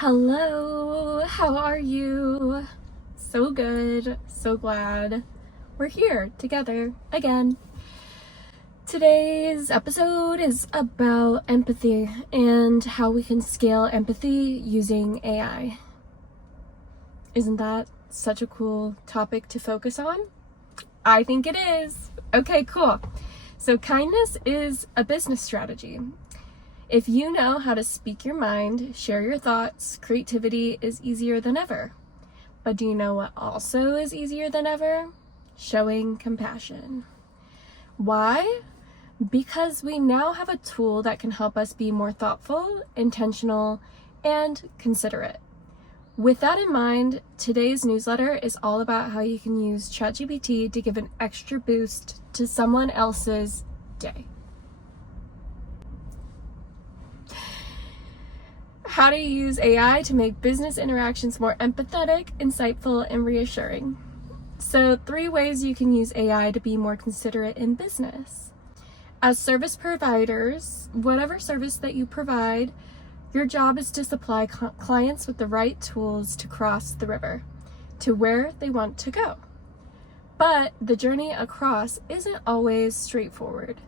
Hello, how are you? So good, so glad we're here together again. Today's episode is about empathy and how we can scale empathy using AI. Isn't that such a cool topic to focus on? I think it is. Okay, cool. So kindness is a business strategy. If you know how to speak your mind, share your thoughts, creativity is easier than ever. But do you know what also is easier than ever? Showing compassion. Why? Because we now have a tool that can help us be more thoughtful, intentional, and considerate. With that in mind, today's newsletter is all about how you can use ChatGPT to give an extra boost to someone else's day. How to use AI to make business interactions more empathetic, insightful, and reassuring. So 3 ways you can use AI to be more considerate in business. As service providers, whatever service that you provide, your job is to supply clients with the right tools to cross the river to where they want to go. But the journey across isn't always straightforward.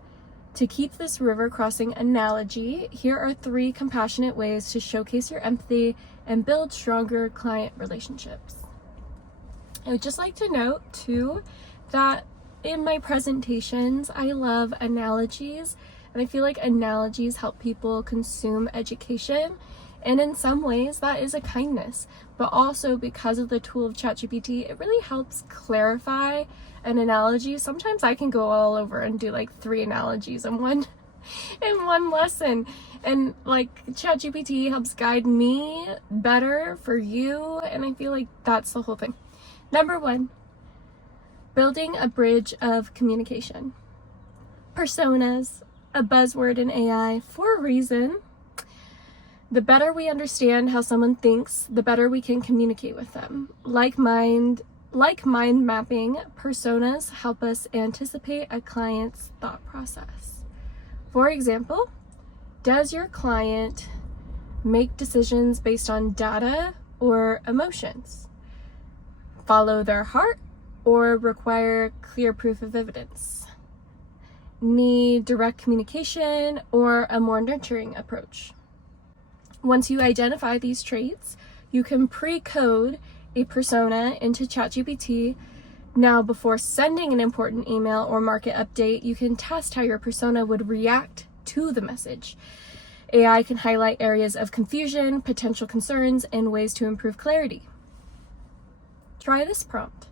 To keep this river crossing analogy, here are 3 compassionate ways to showcase your empathy and build stronger client relationships. I would just like to note too that in my presentations, I love analogies, and I feel like analogies help people consume education. And in some ways that is a kindness, but also because of the tool of ChatGPT, it really helps clarify an analogy. Sometimes I can go all over and do like 3 analogies in one lesson. And like ChatGPT helps guide me better for you. And I feel like that's the whole thing. Number 1, building a bridge of communication. Personas, a buzzword in AI for a reason. The better we understand how someone thinks, the better we can communicate with them. Like mind mapping, personas help us anticipate a client's thought process. For example, does your client make decisions based on data or emotions? Follow their heart or require clear proof of evidence? Need direct communication or a more nurturing approach? Once you identify these traits, you can pre-code a persona into ChatGPT. Now, before sending an important email or market update, you can test how your persona would react to the message. AI can highlight areas of confusion, potential concerns, and ways to improve clarity. Try this prompt.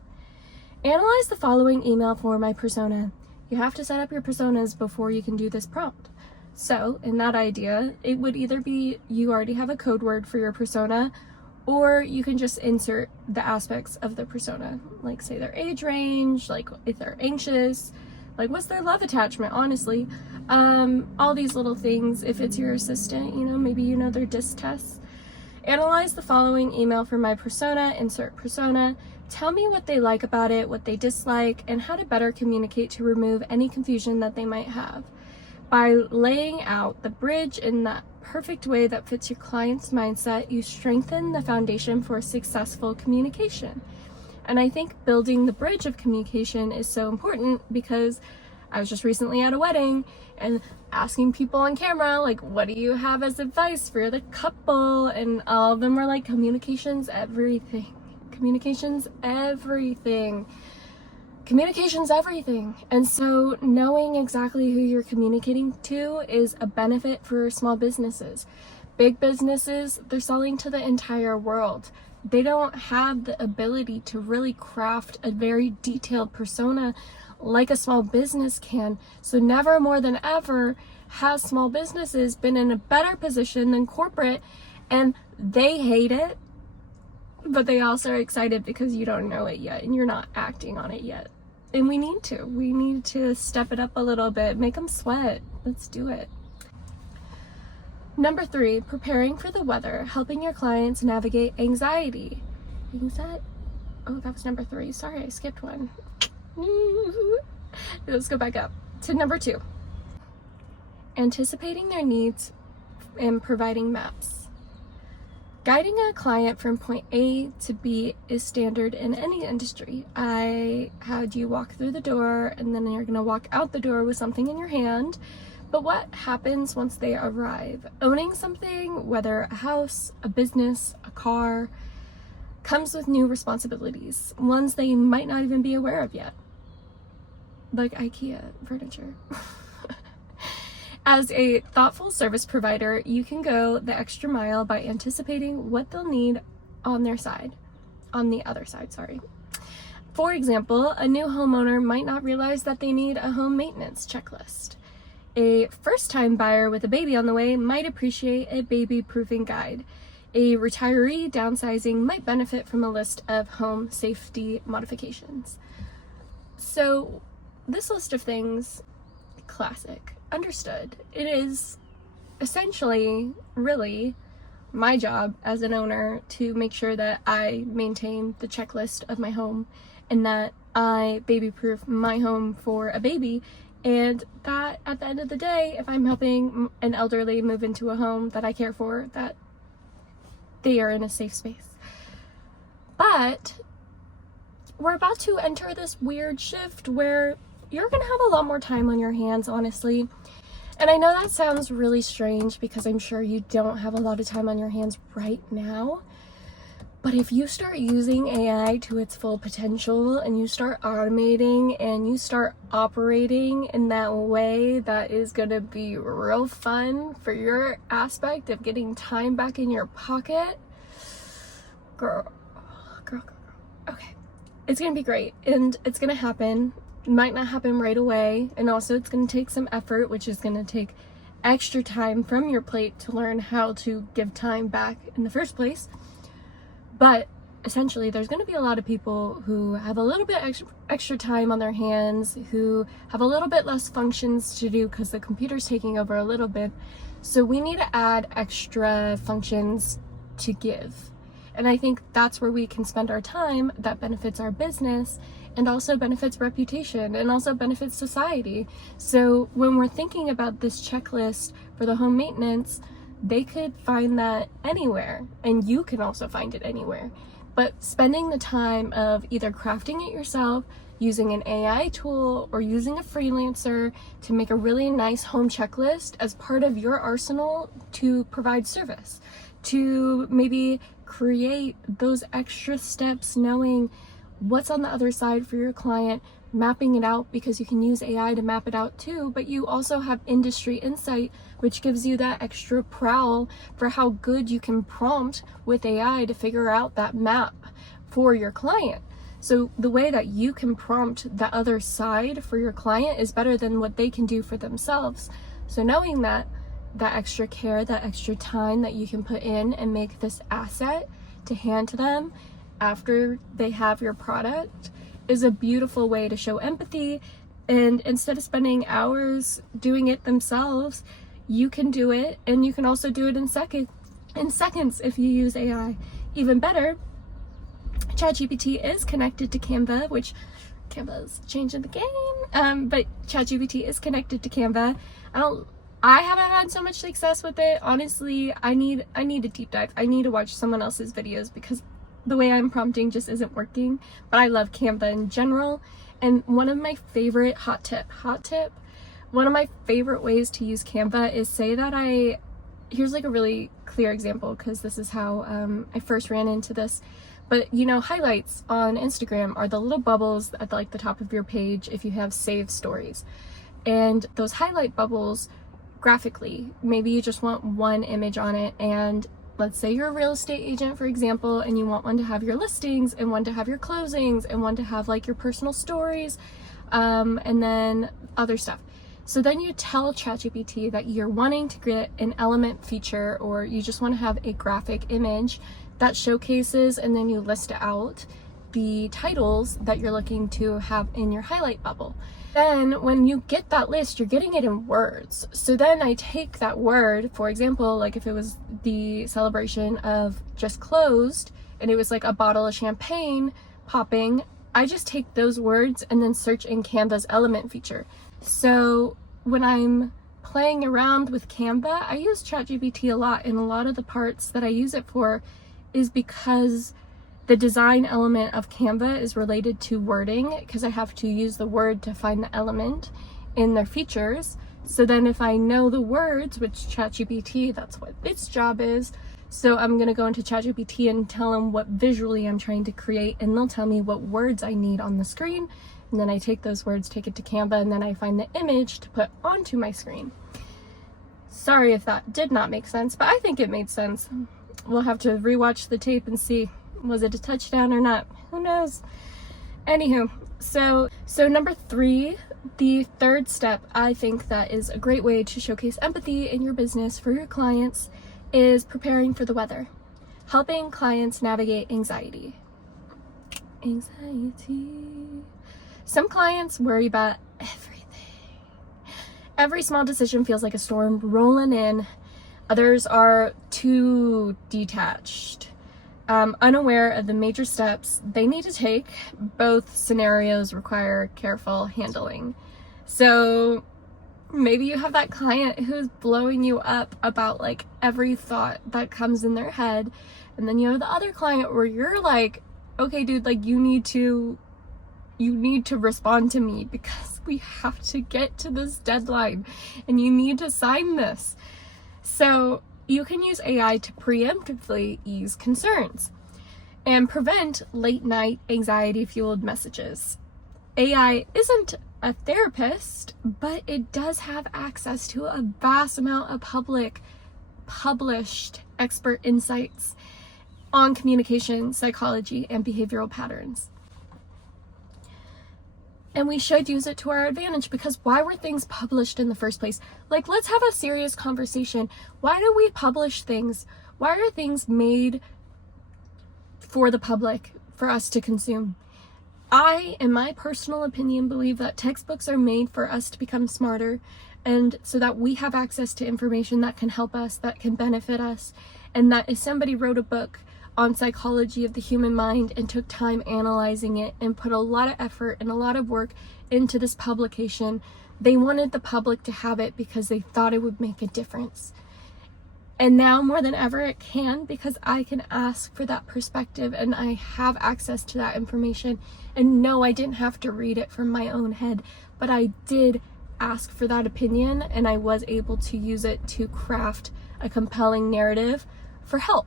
Analyze the following email for my persona. You have to set up your personas before you can do this prompt. So in that idea, it would either be you already have a code word for your persona, or you can just insert the aspects of the persona, like say their age range, like if they're anxious, like what's their love attachment, honestly. All these little things. If it's your assistant, maybe their DISC tests. Analyze the following email for my persona, insert persona. Tell me what they like about it, what they dislike, and how to better communicate to remove any confusion that they might have. By laying out the bridge in that perfect way that fits your client's mindset, you strengthen the foundation for successful communication. And I think building the bridge of communication is so important because I was just recently at a wedding and asking people on camera, like, what do you have as advice for the couple? And all of them were like, communication's everything. Communication's everything. Communication's everything. And so knowing exactly who you're communicating to is a benefit for small businesses. Big businesses, they're selling to the entire world. They don't have the ability to really craft a very detailed persona like a small business can. So never more than ever has small businesses been in a better position than corporate, and they hate it, but they also are excited because you don't know it yet and you're not acting on it yet. And we need to step it up a little bit, make them sweat. Let's do it. Number 3, preparing for the weather, helping your clients navigate anxiety. Oh, that was number 3. Sorry, I skipped one. Let's go back up to number 2. Anticipating their needs and providing maps. Guiding a client from point A to B is standard in any industry. I had you walk through the door and then you're gonna walk out the door with something in your hand. But what happens once they arrive? Owning something, whether a house, a business, a car, comes with new responsibilities, ones they might not even be aware of yet. Like IKEA furniture. As a thoughtful service provider, you can go the extra mile by anticipating what they'll need on the other side, sorry. For example, a new homeowner might not realize that they need a home maintenance checklist. A first-time buyer with a baby on the way might appreciate a baby-proofing guide. A retiree downsizing might benefit from a list of home safety modifications. So this list of things, classic. Understood. It is essentially, really, my job as an owner to make sure that I maintain the checklist of my home and that I baby-proof my home for a baby, and that at the end of the day, if I'm helping an elderly move into a home that I care for, that they are in a safe space. But we're about to enter this weird shift where you're gonna have a lot more time on your hands, honestly. And I know that sounds really strange because I'm sure you don't have a lot of time on your hands right now. But if you start using AI to its full potential and you start automating and you start operating in that way that is gonna be real fun for your aspect of getting time back in your pocket, girl. Okay, it's gonna be great and it's gonna happen. It might not happen right away, and also it's going to take some effort, which is going to take extra time from your plate to learn how to give time back in the first place. But essentially, there's going to be a lot of people who have a little bit extra time on their hands, who have a little bit less functions to do because the computer's taking over a little bit. So we need to add extra functions to give. And I think that's where we can spend our time that benefits our business and also benefits reputation and also benefits society. So when we're thinking about this checklist for the home maintenance, they could find that anywhere, and you can also find it anywhere. But spending the time of either crafting it yourself, using an AI tool, or using a freelancer to make a really nice home checklist as part of your arsenal to provide service, to maybe create those extra steps, knowing what's on the other side for your client, mapping it out because you can use AI to map it out too, but you also have industry insight, which gives you that extra prowl for how good you can prompt with AI to figure out that map for your client. So the way that you can prompt the other side for your client is better than what they can do for themselves. So knowing that extra care, that extra time that you can put in and make this asset to hand to them after they have your product is a beautiful way to show empathy. And instead of spending hours doing it themselves, you can do it, and you can also do it in seconds if you use AI. Even better, ChatGPT is connected to Canva, which Canva's changing the game. But ChatGPT is connected to Canva. I haven't had so much success with it. Honestly, I need a deep dive. I need to watch someone else's videos because the way I'm prompting just isn't working. But I love Canva in general. And one of my favorite hot tip, one of my favorite ways to use Canva is say that here's like a really clear example because this is how I first ran into this. But you know, highlights on Instagram are the little bubbles at like the top of your page if you have saved stories. And those highlight bubbles graphically, maybe you just want one image on it, and let's say you're a real estate agent, for example, and you want one to have your listings and one to have your closings and one to have like your personal stories, and then other stuff. So then you tell ChatGPT that you're wanting to get an element feature, or you just want to have a graphic image that showcases, and then you list out the titles that you're looking to have in your highlight bubble. Then when you get that list, you're getting it in words. So then I take that word, for example, like if it was the celebration of just closed and it was like a bottle of champagne popping, I just take those words and then search in Canva's element feature. So when I'm playing around with Canva, I use ChatGPT a lot, and a lot of the parts that I use it for is because the design element of Canva is related to wording, because I have to use the word to find the element in their features. So then if I know the words, which ChatGPT, that's what its job is, so I'm going to go into ChatGPT and tell them what visually I'm trying to create, and they'll tell me what words I need on the screen, and then I take those words, take it to Canva, and then I find the image to put onto my screen. Sorry if that did not make sense, but I think it made sense. We'll have to rewatch the tape and see, was it a touchdown or not? Who knows? Anywho, so number 3, the third step I think that is a great way to showcase empathy in your business for your clients is preparing for the weather. Helping clients navigate anxiety. Some clients worry about everything. Every small decision feels like a storm rolling in. Others are too detached, unaware of the major steps they need to take. Both scenarios require careful handling. So maybe you have that client who's blowing you up about like every thought that comes in their head, and then you have the other client where you're like, okay dude, like you need to respond to me because we have to get to this deadline and you need to sign this. So you can use AI to preemptively ease concerns and prevent late night anxiety fueled messages. AI isn't a therapist, but it does have access to a vast amount of published expert insights on communication, psychology, and behavioral patterns. And we should use it to our advantage, because why were things published in the first place? Like, let's have a serious conversation. Why do we publish things? Why are things made for the public, for us to consume? I, in my personal opinion, believe that textbooks are made for us to become smarter, and so that we have access to information that can help us, that can benefit us, and that if somebody wrote a book on psychology of the human mind and took time analyzing it and put a lot of effort and a lot of work into this publication, they wanted the public to have it because they thought it would make a difference. And now more than ever it can, because I can ask for that perspective and I have access to that information. And no, I didn't have to read it from my own head, but I did ask for that opinion, and I was able to use it to craft a compelling narrative for help.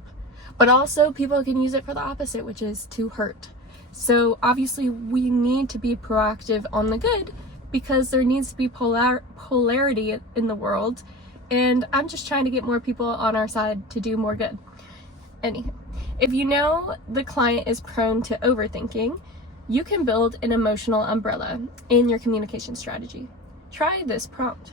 But also people can use it for the opposite, which is to hurt. So obviously we need to be proactive on the good, because there needs to be polarity in the world. And I'm just trying to get more people on our side to do more good. Anyhow, if you know the client is prone to overthinking, you can build an emotional umbrella in your communication strategy. Try this prompt.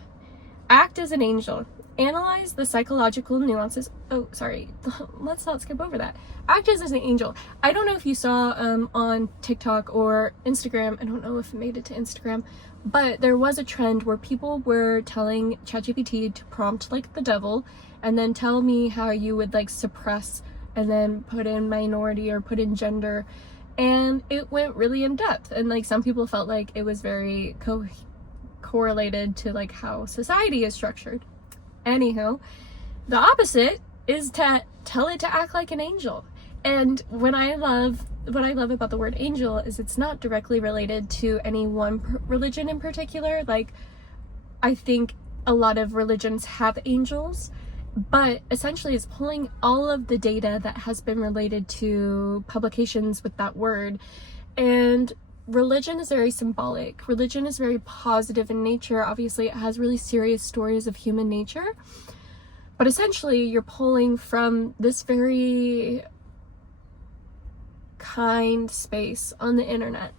Act as an angel. Analyze the psychological nuances. Oh, sorry. Let's not skip over that. Act as an angel. I don't know if you saw on TikTok or Instagram. I don't know if it made it to Instagram, but there was a trend where people were telling ChatGPT to prompt like the devil and then tell me how you would like suppress and then put in minority or put in gender. And it went really in depth. And like some people felt like it was very correlated to like how society is structured. Anywho, the opposite is to tell it to act like an angel. And what I love about the word angel is it's not directly related to any one religion in particular. Like, I think a lot of religions have angels, but essentially it's pulling all of the data that has been related to publications with that word. And religion is very symbolic. Religion is very positive in nature. Obviously, it has really serious stories of human nature. But essentially, you're pulling from this very kind space on the internet.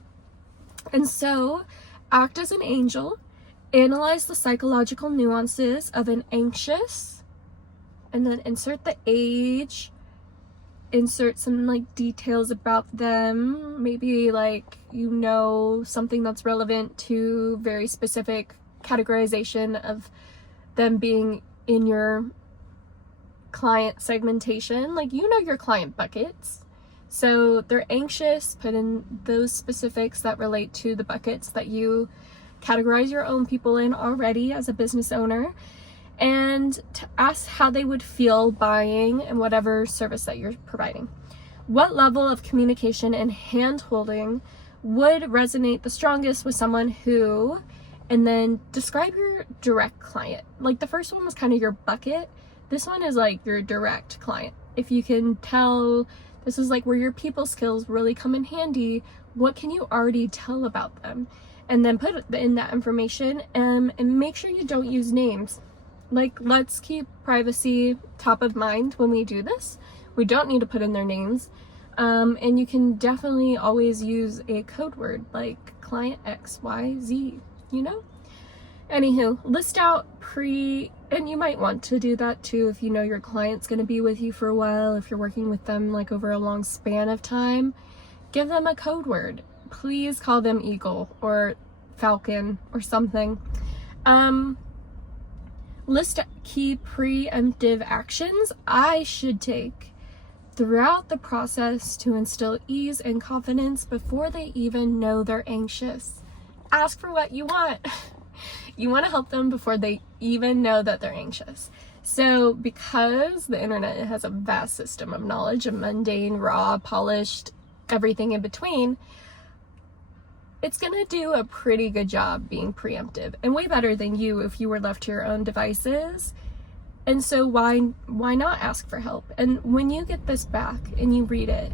And so, act as an angel. Analyze the psychological nuances of an anxious, and then insert the age. Insert some like details about them, maybe like, you know, something that's relevant to very specific categorization of them being in your client segmentation. Like, you know, your client buckets. So they're anxious, put in those specifics that relate to the buckets that you categorize your own people in already as a business owner, and to ask how they would feel buying and whatever service that you're providing. What level of communication and hand-holding would resonate the strongest with someone who, and then describe your direct client. Like the first one was kind of your bucket. This one is like your direct client. If you can tell, this is like where your people skills really come in handy. What can you already tell about them? And then put in that information, and make sure you don't use names. Like, let's keep privacy top of mind when we do this. We don't need to put in their names. And you can definitely always use a code word like client XYZ, you know? Anywho, list out and you might want to do that too if you know your client's going to be with you for a while, if you're working with them like over a long span of time. Give them a code word. Please call them Eagle or Falcon or something. List key preemptive actions I should take throughout the process to instill ease and confidence before they even know they're anxious. Ask for what you want. You want to help them before they even know that they're anxious. So because the internet has a vast system of knowledge of mundane, raw, polished, everything in between, it's going to do a pretty good job being preemptive, and way better than you if you were left to your own devices. And so why not ask for help? And when you get this back and you read it,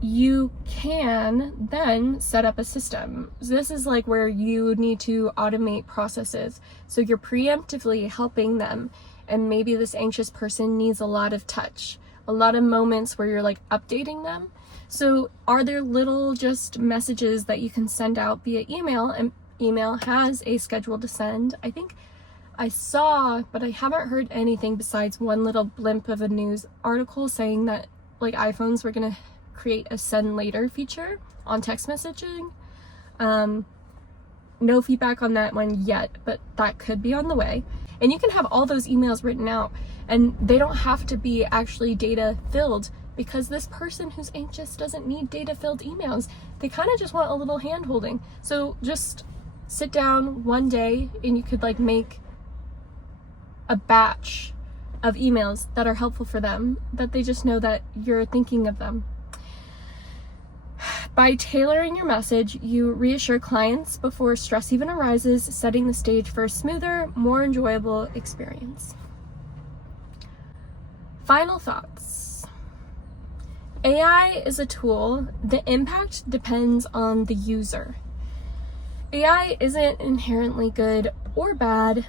you can then set up a system. This is like where you need to automate processes. So you're preemptively helping them, and maybe this anxious person needs a lot of touch, a lot of moments where you're like updating them. So are there little just messages that you can send out via email? And email has a schedule to send. I think I saw, but I haven't heard anything besides one little blimp of a news article saying that like iPhones were gonna create a send later feature on text messaging. No feedback on that one yet, but that could be on the way. And you can have all those emails written out, and they don't have to be actually data filled, because this person who's anxious doesn't need data filled emails. They kind of just want a little hand holding. So just sit down one day and you could like make a batch of emails that are helpful for them, that they just know that you're thinking of them. By tailoring your message, you reassure clients before stress even arises, setting the stage for a smoother, more enjoyable experience. Final thoughts. AI is a tool. The impact depends on the user. AI isn't inherently good or bad.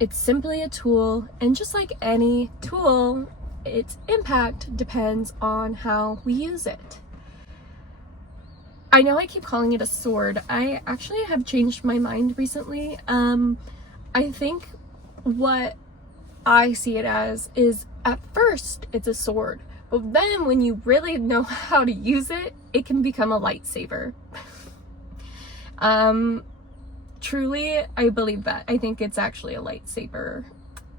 It's simply a tool, and just like any tool, its impact depends on how we use it. I know I keep calling it a sword. I actually have changed my mind recently. I think what I see it as is, at first it's a sword, but then when you really know how to use it, it can become a lightsaber. Truly, I believe that. I think it's actually a lightsaber,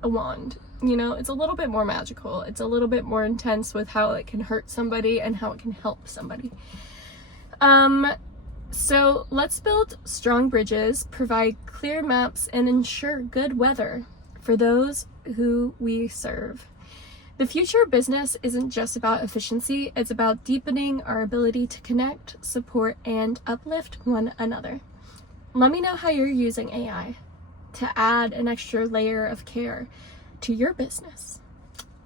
a wand. You know, it's a little bit more magical. It's a little bit more intense with how it can hurt somebody and how it can help somebody. So let's build strong bridges, provide clear maps, and ensure good weather for those who we serve. The future of business isn't just about efficiency, it's about deepening our ability to connect, support, and uplift one another. Let me know how you're using AI to add an extra layer of care to your business.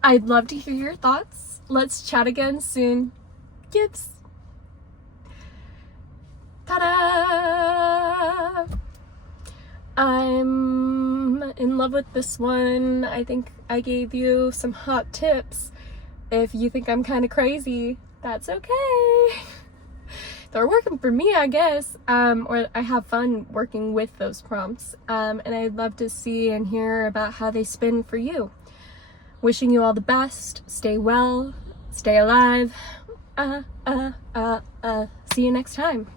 I'd love to hear your thoughts. Let's chat again soon. Gibbs. Ta-da! I'm in love with this one. I think I gave you some hot tips. If you think I'm kind of crazy, that's okay. They're working for me, I guess. Or I have fun working with those prompts. And I'd love to see and hear about how they spin for you. Wishing you all the best. Stay well. Stay alive. See you next time.